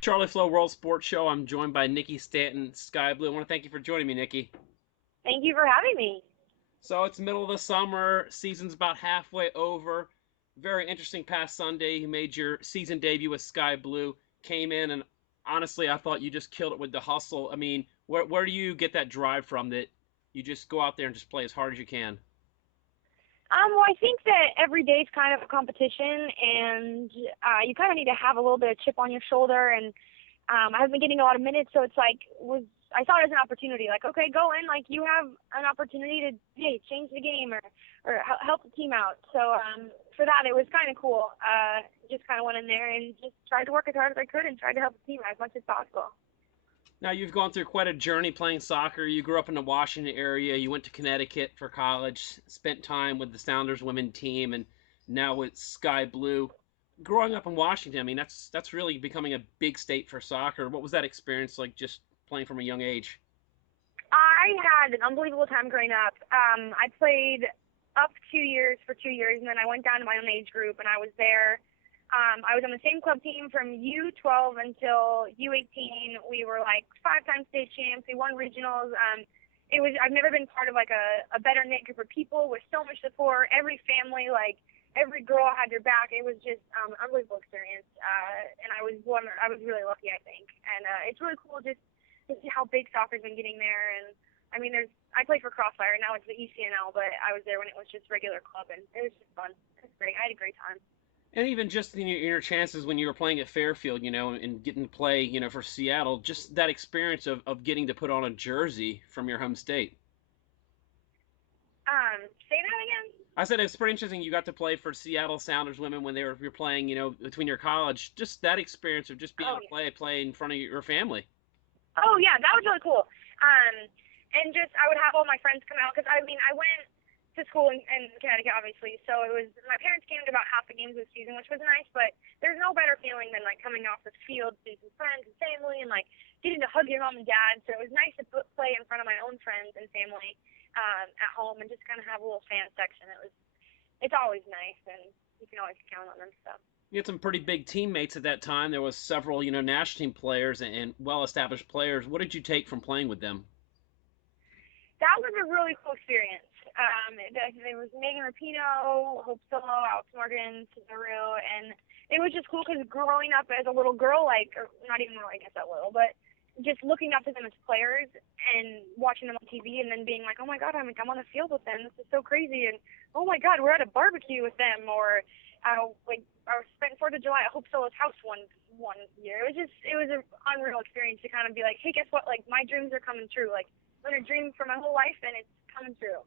Charlie Flowe World Sports Show. I'm joined by Nikki Stanton, Sky Blue. I want to thank you for joining me, Nikki. Thank you for having me. So it's middle of the summer, season's about halfway over. Very interesting past Sunday. You made your season debut with Sky Blue, came in, and honestly, I thought you just killed it with the hustle. I mean, where do you get that drive from that you just go out there and just play as hard as you can? Well, I think that every day is kind of a competition, and you kind of need to have a little bit of chip on your shoulder. And I haven't been getting a lot of minutes, so it's like I saw it as an opportunity. Like, okay, go in. Like, you have an opportunity to change the game or help the team out. So for that, it was kind of cool. Just kind of went in there and just tried to work as hard as I could and tried to help the team as much as possible. Now, you've gone through quite a journey playing soccer. You grew up in the Washington area. You went to Connecticut for college, spent time with the Sounders women team, and now with Sky Blue. Growing up in Washington, I mean, that's really becoming a big state for soccer. What was that experience like just playing from a young age? I had an unbelievable time growing up. I played up 2 years for 2 years, and then I went down to my own age group, and I was there. I was on the same club team from U12 until U18. We were like 5-time state champs. We won regionals. I've never been part of like a better knit group of people with so much support. Every family, like every girl had your back. It was just an unbelievable experience. And I was really lucky, I think. And it's really cool just to see how big soccer's been getting there. And I mean, I play for Crossfire now. It's the ECNL, but I was there when it was just regular club, and it was just fun. It was great. I had a great time. And even just in your chances when you were playing at Fairfield, and getting to play, for Seattle, just that experience of getting to put on a jersey from your home state. Say that again. I said it's pretty interesting. You got to play for Seattle Sounders women when you're playing, between your college. Just that experience of just being Oh able to yeah. play in front of your family. Oh yeah, that was really cool. And just I would have all my friends come out because I mean I went to school in Connecticut obviously, so it was my parents came to about half the games this season, which was nice. But there's no better feeling than like coming off the field, see some friends and family, and like getting to hug your mom and dad. So it was nice to play in front of my own friends and family at home and just kind of have a little fan section. It's always nice, and you can always count on them. So. You had some pretty big teammates at that time. There was several, national team players and well-established players. What did you take from playing with them? That was a really cool experience. There was Megan Rapinoe, Hope Solo, Alex Morgan, Cesaru, and it was just cool because growing up as a little girl, like, or not even really, I guess that little, but just looking up to them as players and watching them on TV and then being like, oh my God, I'm on the field with them. This is so crazy. And oh my God, we're at a barbecue with them. Or I spent 4th of July at Hope Solo's house one year. It was an unreal experience to kind of be like, hey, guess what? Like, my dreams are coming true. Like, I'm going to dream for my whole life and it's coming true.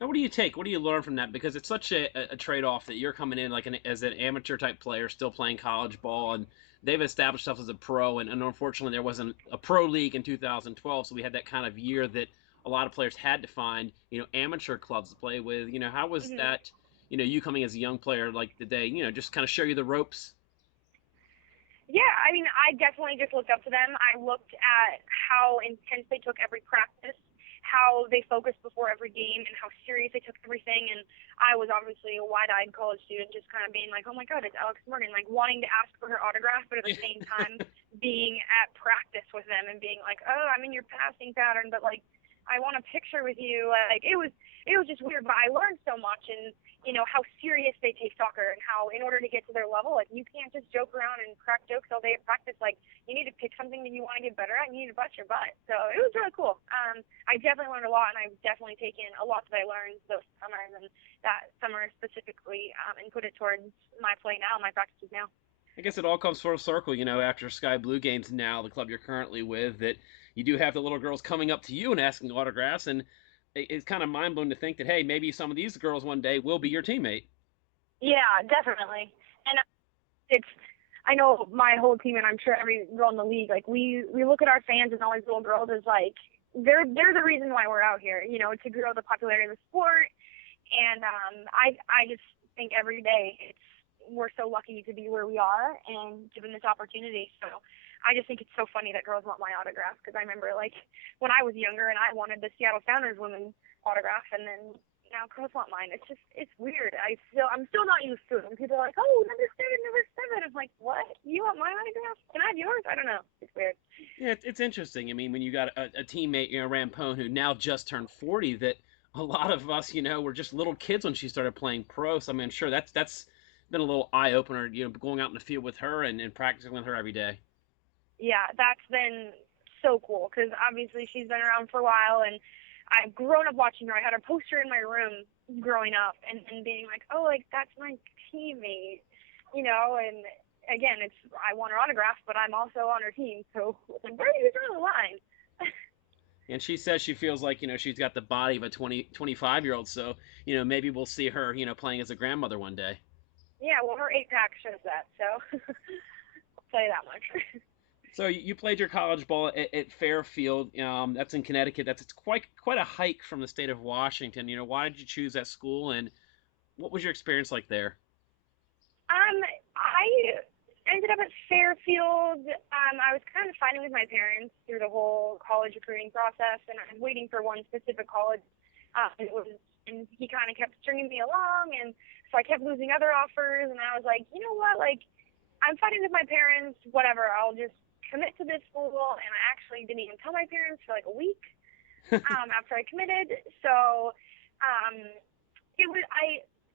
Now, what do you take? What do you learn from that? Because it's such a trade-off that you're coming in like as an amateur type player, still playing college ball, and they've established themselves as a pro. And unfortunately, there wasn't a pro league in 2012, so we had that kind of year that a lot of players had to find, amateur clubs to play with. How was Hmm. that? You coming as a young player, like the day, just kind of show you the ropes. Yeah, I mean, I definitely just looked up to them. I looked at how intense they took every practice, how they focused before every game, and how serious they took everything. And I was obviously a wide-eyed college student, just kind of being like, oh my God, it's Alex Morgan, like wanting to ask for her autograph, but at the same time being at practice with them and being like, oh, I'm in your passing pattern, but like, I want a picture with you. Like it was just weird, but I learned so much, and how serious they take soccer, and how in order to get to their level, like you can't just joke around and crack jokes all day at practice. Like you need to pick something that you want to get better at, and you need to bust your butt. So it was really cool. I definitely learned a lot, and I've definitely taken a lot that I learned those summers and that summer specifically, and put it towards my play now, my practices now. I guess it all comes full circle, after Sky Blue Games now, the club you're currently with, that you do have the little girls coming up to you and asking autographs, and it's kind of mind blowing to think that, hey, maybe some of these girls one day will be your teammate. Yeah, definitely. And it's I know my whole team, and I'm sure every girl in the league, like we look at our fans and all these little girls as like they're the reason why we're out here, to grow the popularity of the sport. And I just think every day we're so lucky to be where we are and given this opportunity. So I just think it's so funny that girls want my autograph, because I remember like when I was younger and I wanted the Seattle Sounders women's autograph, and then now girls want mine. It's weird. I'm still not used to it. And people are like, oh, number 7, number 7. I'm like, what? what? You want my autograph? Can I have yours? I don't know. It's weird. Yeah, it's interesting. I mean, when you got a teammate, Rampone, who now just turned 40, that a lot of us, were just little kids when she started playing pro. So I mean, I'm sure that's been a little eye opener, going out in the field with her and practicing with her every day. Yeah, that's been so cool because obviously she's been around for a while, and I've grown up watching her. I had her poster in my room growing up and being like, oh, like, that's my teammate, and again, I want her autograph, but I'm also on her team, so like, where do you draw the line? And she says she feels like, she's got the body of a 25-year-old, so, maybe we'll see her, playing as a grandmother one day. Yeah, well, her 8-pack shows that, so I'll tell you that much. So you played your college ball at Fairfield. That's in Connecticut. It's quite a hike from the state of Washington. Why did you choose that school, and what was your experience like there? I ended up at Fairfield. I was kind of fighting with my parents through the whole college recruiting process, and I was waiting for one specific college. And he kind of kept stringing me along, and so I kept losing other offers, and I was like, you know what, like, I'm fighting with my parents, whatever, I'll just commit to this school. And I actually didn't even tell my parents for like a week after I committed. So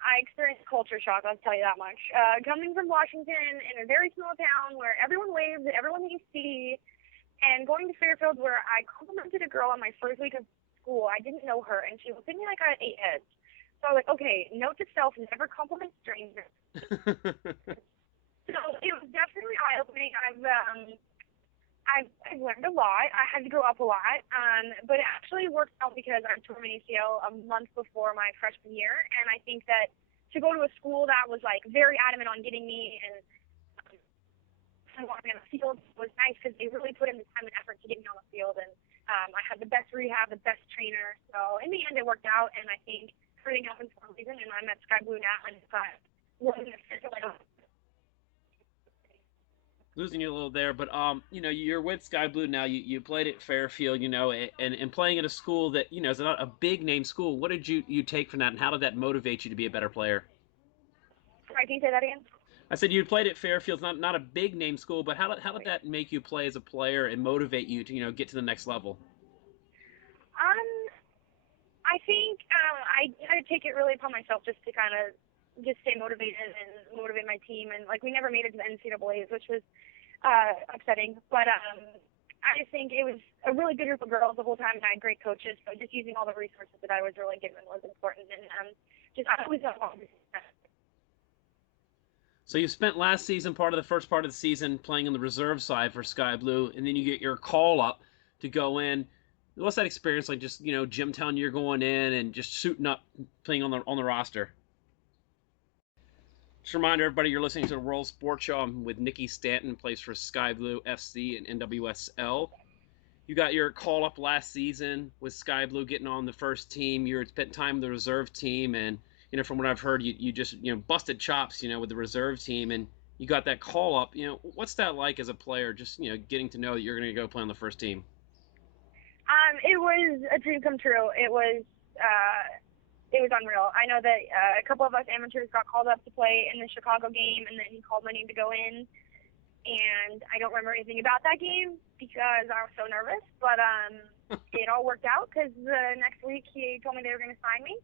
I experienced culture shock, I'll tell you that much. Coming from Washington in a very small town where everyone waves at everyone that you see, and going to Fairfield where I complimented a girl on my first week of school. I didn't know her, and she looked at me like I had 8 heads. So I was like, okay, note to self, never compliment strangers. So it was definitely eye-opening. I've learned a lot. I had to grow up a lot, but it actually worked out because I tore my ACL a month before my freshman year, and I think that to go to a school that was like very adamant on getting me and walking on the field was nice because they really put in the time and effort to get me on the field, and I had the best rehab, the best trainer. So in the end, it worked out, and I think everything happens for a reason, and I'm at Sky Blue now, and if I wasn't a fit, I don't. Losing you a little there, but you're with Sky Blue now. You played at Fairfield, and playing at a school that is not a big name school. What did you take from that, and how did that motivate you to be a better player? Sorry, can you say that again? I said you played at Fairfield, not a big name school, but how did that make you play as a player and motivate you to get to the next level? I think I had to take it really upon myself just to kind of just stay motivated and motivate my team, and like we never made it to the NCAA's, which was upsetting, but I think it was a really good group of girls the whole time, and I had great coaches, so just using all the resources that I was really given was important, and I always thought. So you spent last season, the first part of the season, playing on the reserve side for Sky Blue, and then you get your call up to go in. What's that experience like? Just gym town, you're going in and just suiting up, playing on the roster. Just a reminder, everybody, you're listening to the World Sports Show. I'm with Nikki Stanton, plays for Sky Blue FC and NWSL. You got your call up last season with Sky Blue, getting on the first team. You spent time with the reserve team, and from what I've heard, you just busted chops, with the reserve team, and you got that call up. What's that like as a player? Just getting to know that you're going to go play on the first team. It was a dream come true. It was unreal. I know that a couple of us amateurs got called up to play in the Chicago game, and then he called my name to go in. And I don't remember anything about that game because I was so nervous. But it all worked out because the next week he told me they were going to sign me.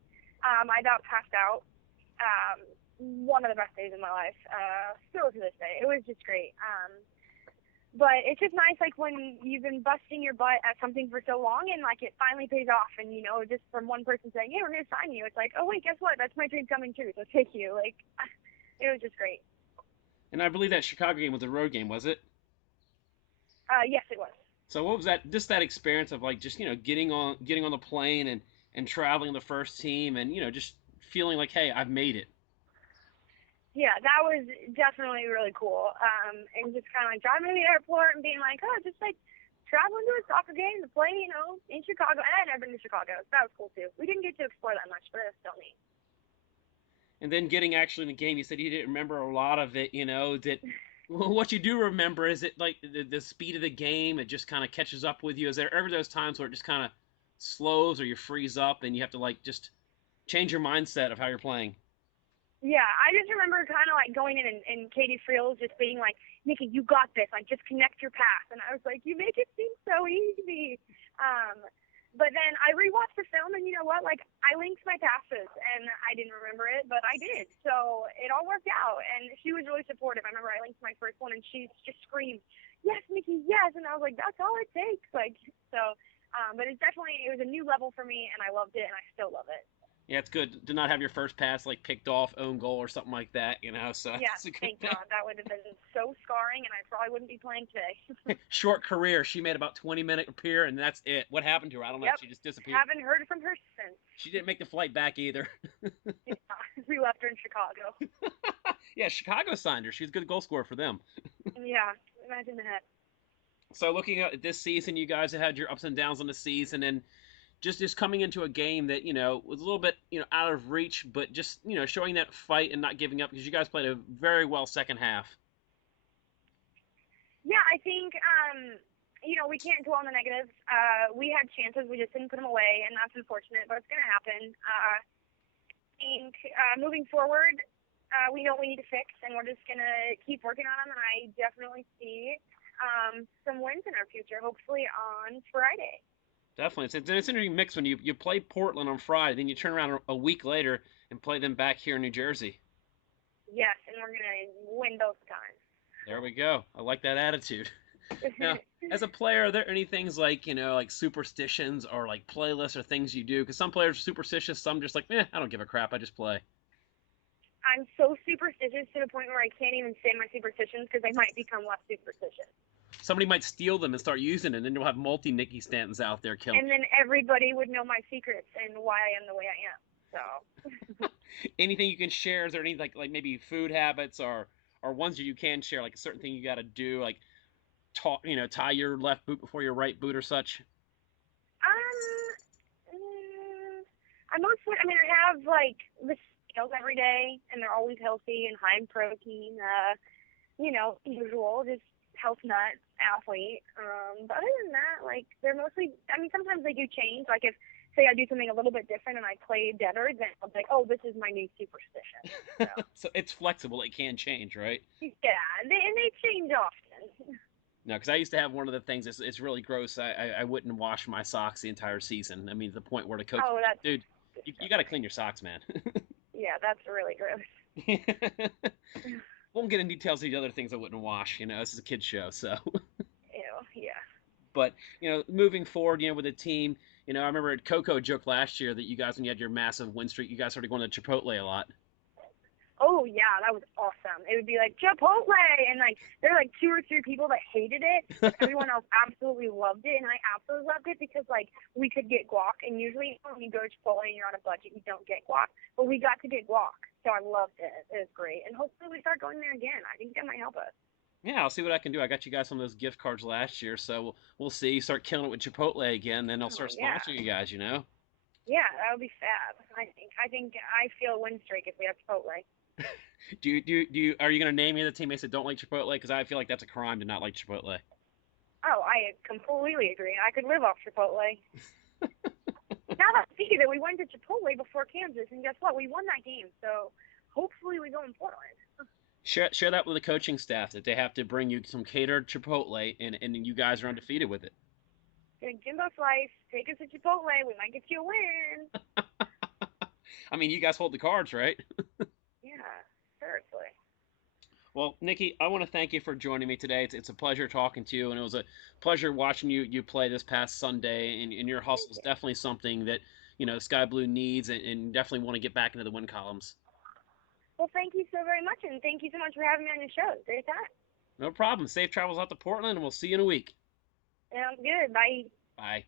I about passed out. One of the best days of my life. Still to this day. It was just great. But it's just nice, like, when you've been busting your butt at something for so long and, like, it finally pays off. And, just from one person saying, hey, we're going to sign you, it's like, oh, wait, guess what? That's my dream coming true, so take you. Like, it was just great. And I believe that Chicago game was a road game, was it? Yes, it was. So what was that, just that experience of, like, just, getting on the plane and traveling the first team and, just feeling like, hey, I've made it? Yeah, that was definitely really cool. And just kind of like driving to the airport and being like, oh, just like traveling to a soccer game to play, in Chicago. And I had never been to Chicago, so that was cool too. We didn't get to explore that much, but it was still neat. And then getting actually in the game, you said you didn't remember a lot of it, that what you do remember, is it like the speed of the game, it just kind of catches up with you? Is there ever those times where it just kind of slows or you freeze up and you have to like just change your mindset of how you're playing? Yeah, I just remember kind of like going in and Katie Friels just being like, Nikki, you got this. Like, just connect your pass. And I was like, you make it seem so easy. But then I rewatched the film, and you know what? Like, I linked my passes, and I didn't remember it, but I did. So it all worked out, and she was really supportive. I remember I linked my first one, and she just screamed, yes, Nikki, yes. And I was like, that's all it takes. Like, so, but it was a new level for me, and I loved it, and I still love it. Yeah, it's good to not have your first pass like picked off, own goal or something like that, So Yeah, that's a good thank thing. God. That would have been so scarring, and I probably wouldn't be playing today. Short career. She made about 20-minute appear, and that's it. What happened to her? I don't know. Yep. She just disappeared. Haven't heard from her since. She didn't make the flight back either. Yeah, we left her in Chicago. Yeah, Chicago signed her. She's a good goal scorer for them. Yeah, imagine that. So looking at this season, you guys have had your ups and downs on the season, and just coming into a game that was a little bit out of reach, but just showing that fight and not giving up because you guys played a very well second half. Yeah, I think we can't dwell on the negatives. We had chances, we just didn't put them away, and that's unfortunate, but it's going to happen. I think moving forward, we know what we need to fix, and we're just going to keep working on them, and I definitely see some wins in our future, hopefully on Friday. Definitely, it's an interesting mix when you play Portland on Friday, then you turn around a week later and play them back here in New Jersey. Yes, and we're going to win both times. There we go. I like that attitude. Now, as a player, are there any things like like superstitions or like playlists or things you do? Because some players are superstitious, some just like, I don't give a crap, I just play. I'm so superstitious to the point where I can't even say my superstitions because I might become less superstitious. Somebody might steal them and start using it, and then you'll have multi Nikki Stantons out there killing. And then everybody would know my secrets and why I am the way I am. So. Anything you can share? Is there any like maybe food habits or ones that you can share, like a certain thing you got to do, like tie your left boot before your right boot or such? I have like the meals every day, and they're always healthy and high in protein. Usual, just health nut athlete. But other than that, like they're mostly. Sometimes they do change. Like if say I do something a little bit different and I play deader, then I'll be like, oh, this is my new superstition. So, so it's flexible. It can change, right? Yeah, and they change often. No, because I used to have one of the things. It's really gross. I wouldn't wash my socks the entire season. I mean, the point where the coach, oh, that's dude, you got to clean your socks, man. Yeah, that's really gross. Won't get in details of the other things I wouldn't wash. This is a kid's show, so. Ew, yeah. But moving forward, with the team, I remember Coco joked last year that you guys, when you had your massive win streak, you guys started going to Chipotle a lot. Oh yeah, that was awesome. It would be like Chipotle, and like there were like 2 or 3 people that hated it. Everyone else absolutely loved it, and I absolutely loved it because like we could get guac, and usually when you go to Chipotle and you're on a budget, you don't get guac, but we got to get guac, so I loved it. It was great, and hopefully we start going there again. I think that might help us. Yeah, I'll see what I can do. I got you guys some of those gift cards last year, so we'll see. You start killing it with Chipotle again, then I'll start sponsoring you guys. Yeah, that would be fab. I think I feel a win streak if we have Chipotle. Do you are you gonna name any of the teammates that don't like Chipotle? Because I feel like that's a crime to not like Chipotle. Oh, I completely agree. I could live off Chipotle. Now that I see that we went to Chipotle before Kansas, and guess what? We won that game. So hopefully we go in Portland. Share that with the coaching staff that they have to bring you some catered Chipotle, and you guys are undefeated with it. Good Jimbo Slice, take us to Chipotle. We might get you a win. I mean, you guys hold the cards, right? Yeah, seriously. Well, Nikki, I want to thank you for joining me today. It's a pleasure talking to you, and it was a pleasure watching you play this past Sunday. And your hustle is definitely something that Sky Blue needs, and definitely want to get back into the win columns. Well, thank you so very much, and thank you so much for having me on your show. Great time. No problem. Safe travels out to Portland, and we'll see you in a week. Sounds good. Bye. Bye.